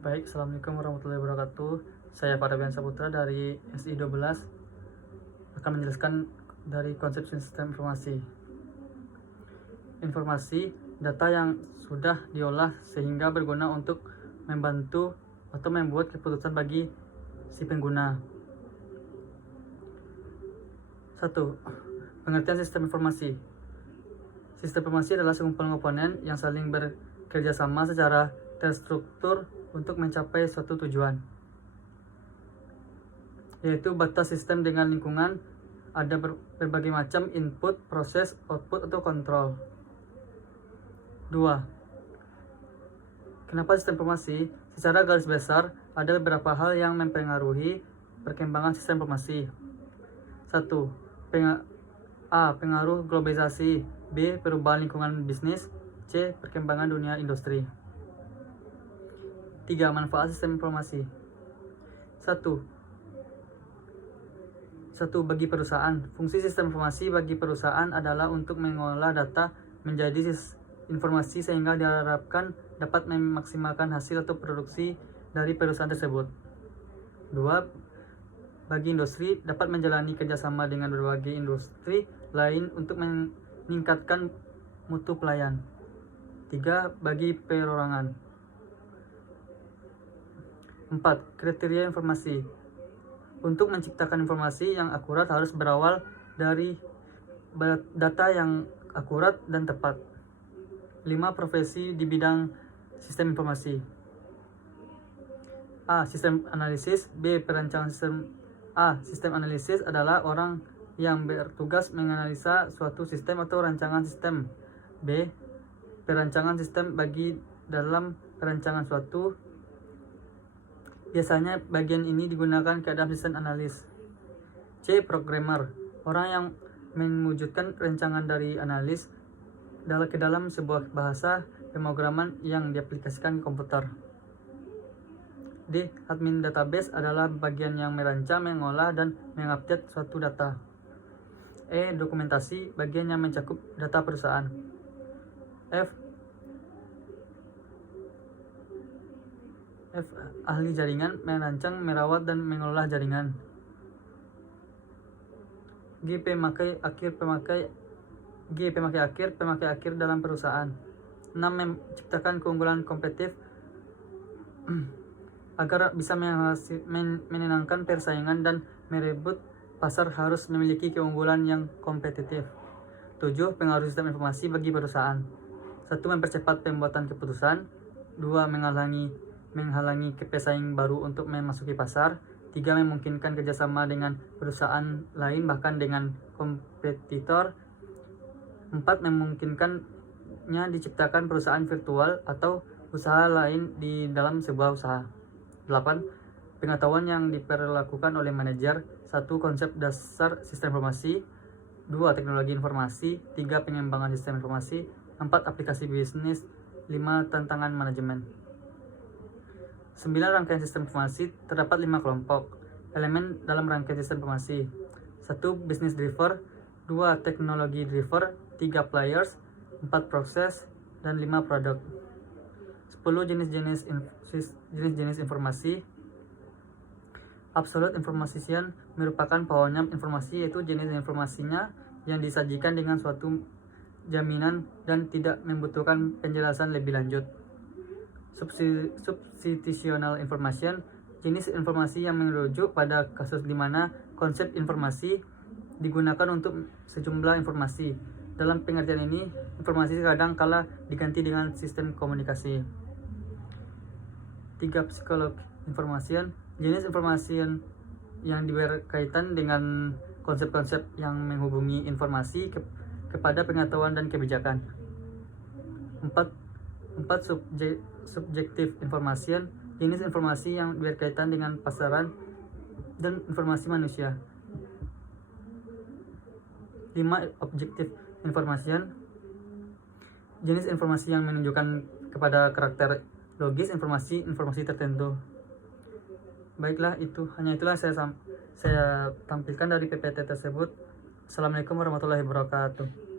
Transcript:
Baik, Assalamualaikum warahmatullahi wabarakatuh. Saya Fardian Saputra dari SI 12 akan menjelaskan dari konsep sistem informasi. Informasi, data yang sudah diolah sehingga berguna untuk membantu atau membuat keputusan bagi si pengguna. 1. Pengertian sistem informasi. Sistem informasi adalah segumpal komponen yang saling bekerja sama secara terstruktur untuk mencapai suatu tujuan, yaitu batas sistem dengan lingkungan. Ada berbagai macam input, proses, output, atau kontrol. 2. Kenapa sistem informasi? Secara garis besar, ada beberapa hal yang mempengaruhi perkembangan sistem informasi. 1. Pengaruh globalisasi. B. Perubahan lingkungan bisnis. C. Perkembangan dunia industri. 3. Manfaat sistem informasi. 1. Bagi perusahaan. Fungsi sistem informasi bagi perusahaan adalah untuk mengolah data menjadi informasi sehingga diharapkan dapat memaksimalkan hasil atau produksi dari perusahaan tersebut. 2. Bagi industri, dapat menjalani kerjasama dengan berbagai industri lain untuk meningkatkan mutu pelayan. 3. Bagi perorangan. 4. Kriteria informasi. Untuk menciptakan informasi yang akurat harus berawal dari data yang akurat dan tepat. 5. Profesi di bidang sistem informasi. A. Sistem analisis. B. Perancangan sistem. A. Sistem analisis adalah orang yang bertugas menganalisa suatu sistem atau rancangan sistem. B. Perancangan sistem bagi dalam perancangan suatu. Biasanya bagian ini digunakan ke dalam sistem analis. C. Programmer, orang yang mewujudkan rancangan dari analis ke dalam sebuah bahasa pemrograman yang diaplikasikan ke komputer. D. Admin database adalah bagian yang merancang, mengolah, dan mengupdate suatu data. E. Dokumentasi, bagian yang mencakup data perusahaan. F. Ahli jaringan, merancang, merawat, dan mengelola jaringan. G. Pemakai akhir dalam perusahaan. 6. Menciptakan keunggulan kompetitif agar bisa menenangkan persaingan dan merebut pasar harus memiliki keunggulan yang kompetitif. 7. Pengaruh sistem informasi bagi perusahaan. 1. Mempercepat pembuatan keputusan. 2. Menghalangi pesaing baru untuk memasuki pasar. 3. Memungkinkan kerjasama dengan perusahaan lain bahkan dengan kompetitor. 4. Memungkinkannya diciptakan perusahaan virtual atau usaha lain di dalam sebuah usaha. 8. Pengetahuan yang diperlakukan oleh manajer. 1. Konsep dasar sistem informasi. 2. Teknologi informasi. 3. Pengembangan sistem informasi. 4. Aplikasi bisnis. 5. Tantangan manajemen. 9. Rangkaian sistem informasi. Terdapat 5 kelompok elemen dalam rangkaian sistem informasi. 1. Business driver. 2. Teknologi driver. 3. Players. 4. Proses. Dan 5. Produk. 10. Jenis-jenis informasi. Absolute information merupakan pohonnya informasi, yaitu jenis informasinya yang disajikan dengan suatu jaminan dan tidak membutuhkan penjelasan lebih lanjut. Substitutional information, jenis informasi yang merujuk pada kasus di mana konsep informasi digunakan untuk sejumlah informasi. Dalam pengertian ini, informasi kadang kala diganti dengan sistem komunikasi. 3. Psikolog information, jenis informasi yang berkaitan dengan konsep-konsep yang menghubungi informasi kepada pengetahuan dan kebijakan. 4. Subjektif information, jenis informasi yang berkaitan dengan pasaran dan informasi manusia. 5. Objective information, jenis informasi yang menunjukkan kepada karakter logis informasi tertentu. Baiklah, hanya itulah saya tampilkan dari PPT tersebut. Assalamualaikum warahmatullahi wabarakatuh.